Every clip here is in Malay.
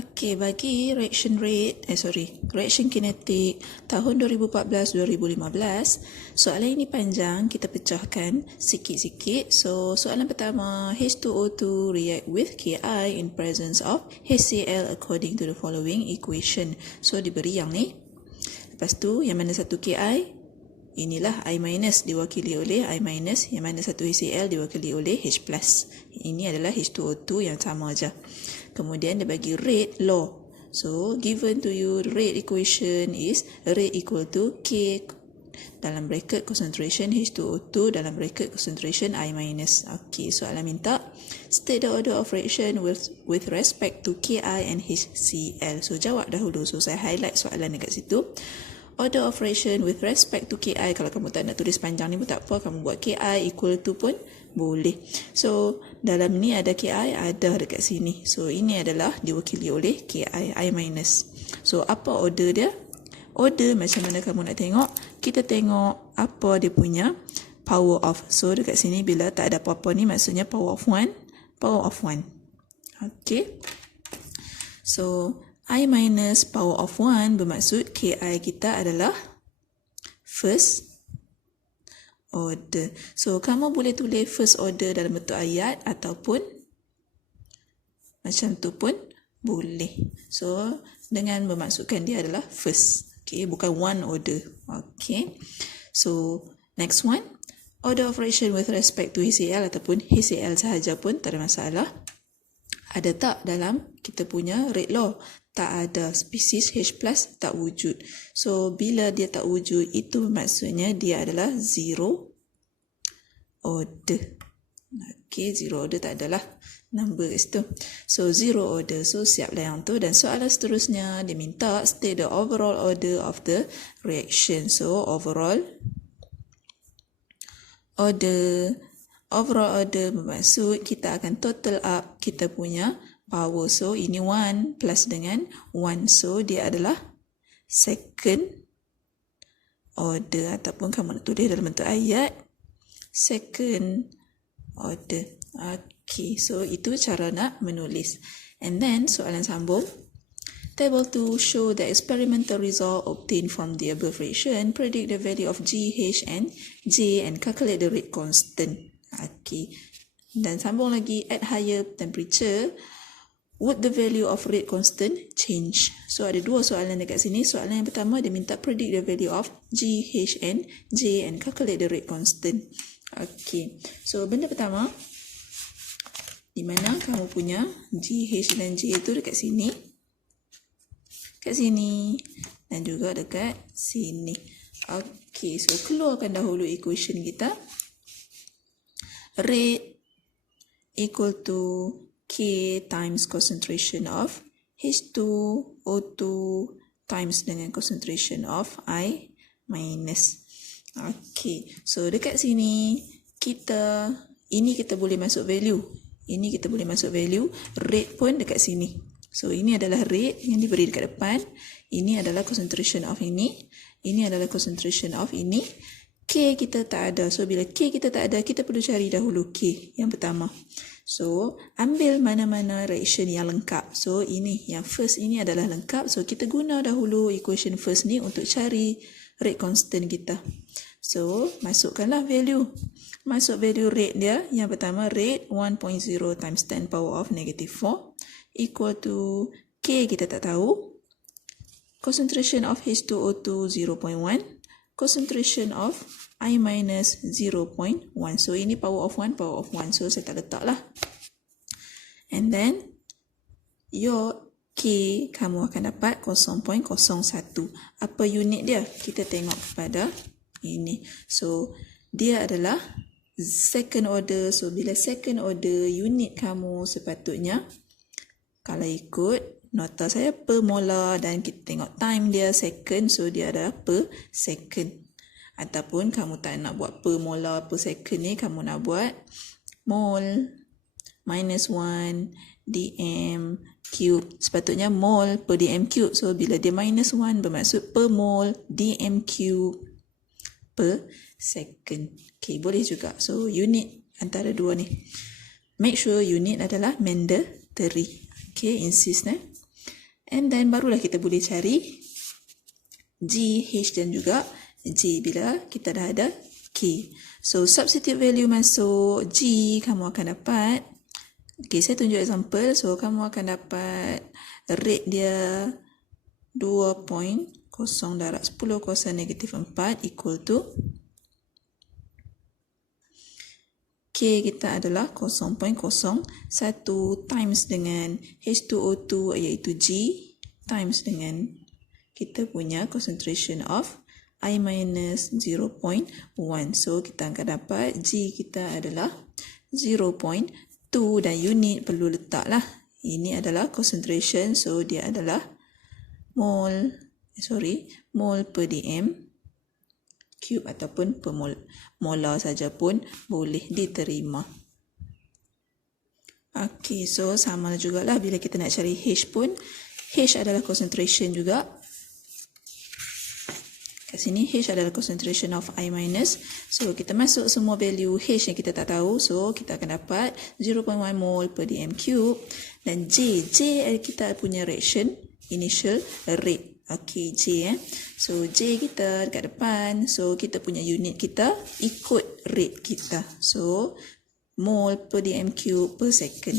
Okey, bagi reaction kinetik tahun 2014-2015, soalan ini panjang, kita pecahkan sikit-sikit. So, soalan pertama, H2O2 react with Ki in presence of HCl according to the following equation. So, diberi yang ni. Lepas tu, yang mana satu Ki? Inilah I minus diwakili oleh I minus, yang mana satu HCl diwakili oleh H plus. Ini adalah H2O2 yang sama aja. Kemudian dia bagi rate law. So, given to you rate equation is rate equal to K dalam bracket concentration H2O2 dalam bracket concentration I minus. Okey, soalan minta state the order of reaction with respect to Ki and HCl. So, jawab dahulu. So, saya highlight soalan dekat situ. Order of reaction with respect to Ki, kalau kamu tak nak tulis panjang ni pun tak apa, kamu buat Ki equal to pun boleh. So, dalam ni ada Ki, ada dekat sini. So, ini adalah diwakili oleh Ki, I minus. So, apa order dia? Order macam mana kamu nak tengok? Kita tengok apa dia punya power of. So, dekat sini bila tak ada apa-apa ni maksudnya power of 1, power of 1. Okay. So, I minus power of 1 bermaksud Ki kita adalah first order. So, kamu boleh tulis first order dalam bentuk ayat ataupun macam tu pun boleh. So, dengan bermaksudkan dia adalah first. Okay, bukan one order. Okay. So, next one. Order of reaction with respect to HCl ataupun HCl sahaja pun tak ada masalah. Ada tak dalam kita punya rate law? Tak ada. Spesies H plus tak wujud. So, bila dia tak wujud, itu maksudnya dia adalah zero order. Okay, zero order tak adalah number kat situ. So, zero order. So, siaplah yang tu. Dan soalan seterusnya, dia minta state the overall order of the reaction. So, overall order bermaksud kita akan total up kita punya power. So, ini 1 plus dengan 1. So, dia adalah second order. Ataupun kamu nak tulis dalam bentuk ayat, second order. Okay, so itu cara nak menulis. And then, soalan sambung. Table 2 show the experimental result obtained from the above reaction. Predict the value of G, H and J and calculate the rate constant. Okay. Dan sambung lagi, at higher temperature, would the value of rate constant change? So, ada dua soalan dekat sini. Soalan yang pertama, dia minta predict the value of G, H and J and calculate the rate constant. Okay. So, benda pertama, di mana kamu punya G, H dan J itu dekat sini. Dekat sini. Dan juga dekat sini. Okay. So, keluarkan dahulu equation kita. Rate equal to K times concentration of H2O2 times dengan concentration of I minus. Okay. So, dekat sini, ini kita boleh masuk value. Ini kita boleh masuk value. Rate pun dekat sini. So, ini adalah rate yang diberi dekat depan. Ini adalah concentration of ini. Ini adalah concentration of ini. K kita tak ada. So, bila K kita tak ada, kita perlu cari dahulu K yang pertama. So, ambil mana-mana reaction yang lengkap. So, ini yang first ini adalah lengkap. So, kita guna dahulu equation first ni untuk cari rate constant kita. So, masukkanlah value. Masuk value rate dia. Yang pertama, rate 1.0 times 10 power of negative 4 equal to K kita tak tahu. Concentration of H2O2 0.1. Concentration of I minus 0.1. So, ini power of 1, power of 1. So, saya tak letak lah. And then, your K kamu akan dapat 0.01. Apa unit dia? Kita tengok pada ini. So, dia adalah second order. So, bila second order, unit kamu sepatutnya, kalau ikut nota saya per molar dan kita tengok time dia second. So, dia adalah per second. Ataupun kamu tak nak buat per molar per second ni, kamu nak buat mol minus 1 dm cube. Sepatutnya mol per dm cube. So, bila dia minus 1 bermaksud per mol dm cube per second. Okay, boleh juga. So, unit antara dua ni. Make sure unit adalah mandatory. Okay, insist And then barulah kita boleh cari G, H dan juga J bila kita dah ada K. So, substitute value masuk G, kamu akan dapat, okay, saya tunjuk example. So, kamu akan dapat rate dia 2.0 darab 10 kuasa negatif 4 equal to K kita adalah 0.01 times dengan H2O2 iaitu G times dengan kita punya concentration of I minus 0.1. So, kita akan dapat G kita adalah 0.2 dan unit perlu letaklah. Ini adalah concentration. So, dia adalah mole per dm cube ataupun per molar saja pun boleh diterima. Okay, so sama jugalah bila kita nak cari H pun. H adalah concentration juga. Kat sini H adalah concentration of I minus. So, kita masuk semua value H yang kita tak tahu. So, kita akan dapat 0.1 mole per dm cube. Dan J kita punya reaction, initial rate. Okay, J So, J kita dekat depan. So, kita punya unit kita ikut rate kita. So, mole per dm cube per second.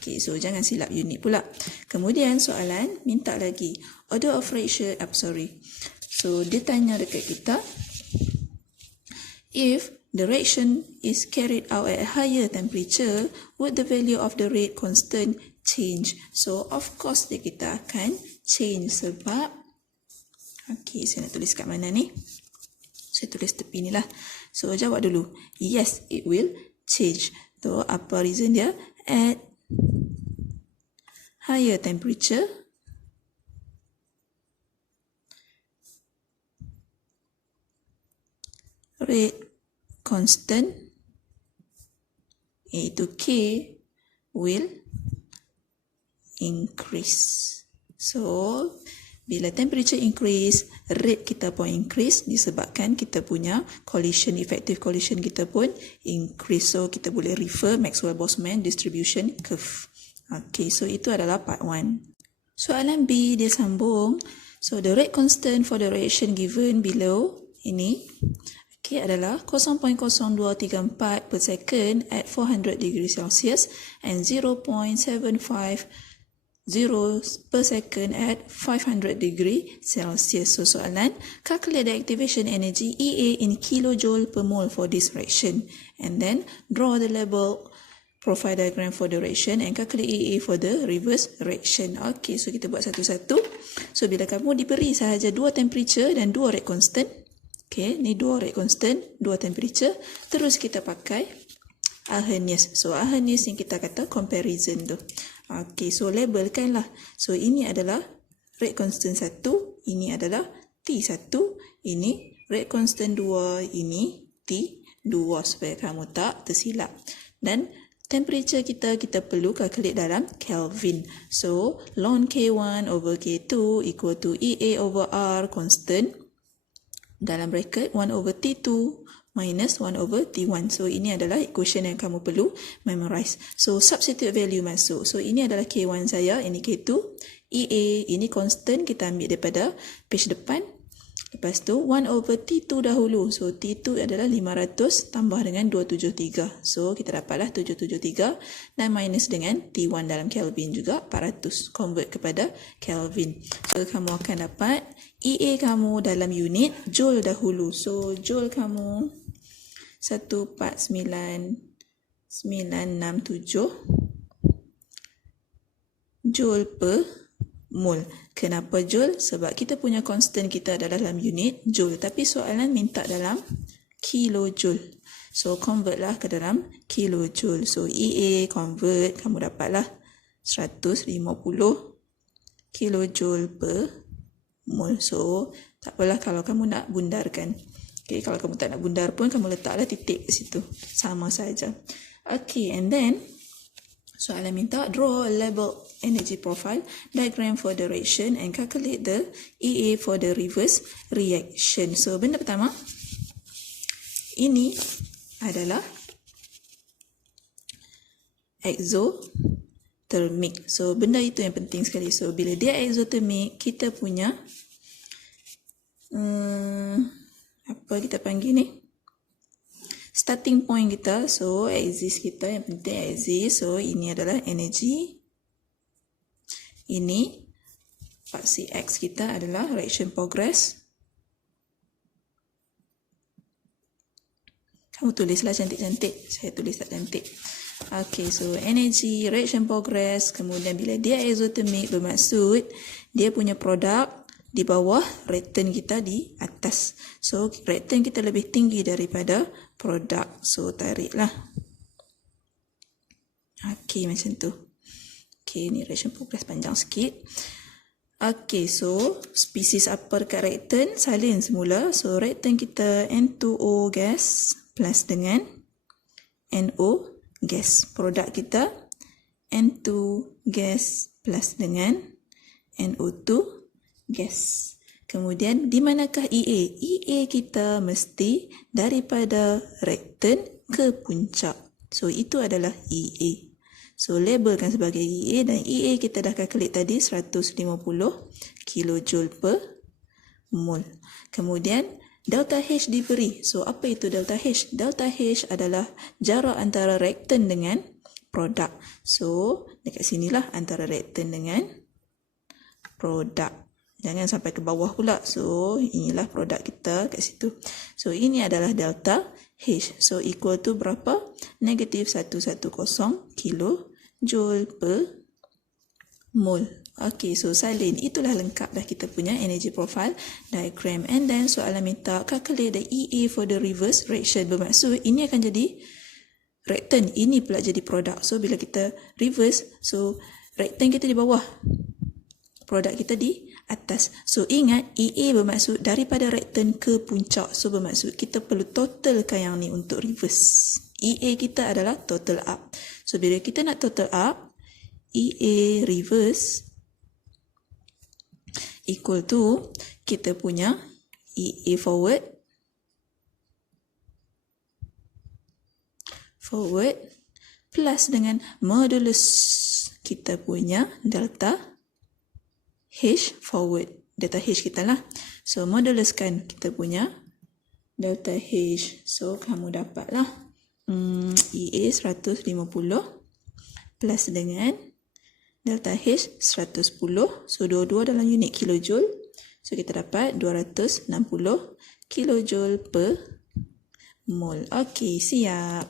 Okay, so jangan silap unit pula. Kemudian soalan minta lagi order of reaction, So, dia tanya dekat kita, if the reaction is carried out at a higher temperature, would the value of the rate constant change? So, of course, dia kita akan change sebab, okay, saya nak tulis kat mana ni? Saya tulis tepi ni lah. So, jawab dulu. Yes, it will change. So, apa reason dia? At higher temperature, rate constant iaitu K will increase. So, bila temperature increase, rate kita pun increase disebabkan kita punya collision, effective collision kita pun increase. So, kita boleh refer Maxwell-Boltzmann distribution curve. Okay, so itu adalah part 1. Soalan B, dia sambung. So, the rate constant for the reaction given below ini, okay, adalah 0.0234 per second at 400 degrees Celsius and 0.750 per second at 500 degree Celsius. So, soalan, calculate the activation energy EA in kilojoule per mole for this reaction. And then, draw the label profile diagram for the reaction and calculate EA for the reverse reaction. Okay, so kita buat satu-satu. So, bila kamu diberi sahaja dua temperature dan dua rate constant, okay, ni dua rate constant, dua temperature, terus kita pakai Arrhenius. So, Arrhenius yang kita kata comparison tu. Okay, so labelkan lah. So, ini adalah rate constant 1, ini adalah T1, ini rate constant 2, ini T2, supaya kamu tak tersilap. Dan temperature kita perlu calculate dalam Kelvin. So, ln K1 over K2 equal to EA over R constant dalam bracket 1 over T2 minus 1 over T1. So, ini adalah equation yang kamu perlu memorize. So, substitute value masuk. So, ini adalah K1 saya, ini K2. EA, ini constant kita ambil daripada page depan. Lepas tu, 1 over T2 dahulu. So, T2 adalah 500 tambah dengan 273. So, kita dapatlah 773 dan minus dengan T1 dalam Kelvin juga 400. Convert kepada Kelvin. So, kamu akan dapat EA kamu dalam unit joule dahulu. So, joule kamu 149,967 joule per mole. Kenapa joule? Sebab kita punya constant kita adalah dalam unit joule. Tapi soalan minta dalam kilojoule. So, convert lah ke dalam kilojoule. So, EA convert, kamu dapatlah 150 kilojoule per mole. So, tak apalah kalau kamu nak bundarkan. Okay, kalau kamu tak nak bundar pun, kamu letaklah titik ke situ. Sama saja. Okay, and then, soalan minta draw a label energy profile diagram for the reaction and calculate the EA for the reverse reaction. So, benda pertama, ini adalah exothermic exothermic. So benda itu yang penting sekali. So bila dia exothermic, kita punya apa kita panggil ni, starting point kita, so exist kita, yang penting exist. So ini adalah energy, ini paksi X kita adalah reaction progress. Kamu tulislah cantik-cantik, saya tulis tak cantik. Okay, so energy, reaction progress, kemudian bila dia exothermic bermaksud dia punya produk di bawah, reaktan kita di atas. So reaktan kita lebih tinggi daripada produk. So tariklah. Okay, macam tu. Okay, ni reaction progress panjang sikit. Okay, so spesies apa dekat reaktan? Salin semula. So reaktan kita N2O gas plus dengan NO gas. Produk kita N2 gas plus dengan NO2 gas. Kemudian di manakah EA? EA kita mesti daripada reaktan ke puncak. So itu adalah EA. So labelkan sebagai EA, dan EA kita dah calculate tadi 150 kJ per mol. Kemudian delta H diberi. So apa itu delta H? Delta H adalah jarak antara reaktan dengan produk. So dekat sinilah antara reaktan dengan produk. Jangan sampai ke bawah pula. So inilah produk kita kat situ. So ini adalah delta H. So equal to berapa? Negatif 110 kJ per mol. Okay, so salin. Itulah lengkap dah kita punya energy profile diagram. And then soalan minta calculate the EA for the reverse reaction. Bermaksud ini akan jadi reaktan, ini pula jadi produk. So bila kita reverse, so reaktan kita di bawah, produk kita di atas. So ingat, EA bermaksud daripada reaktan ke puncak. So bermaksud kita perlu totalkan yang ni untuk reverse. EA kita adalah total up. So bila kita nak total up, EA reverse equal to kita punya EA forward plus dengan modulus kita punya delta H forward. Delta H kita lah. So moduluskan kita punya delta H. So kamu dapatlah EA 150 plus dengan delta H 110. So dua-dua dalam unit kilojoule. So kita dapat 260 kilojoule per mol. Okey, siap.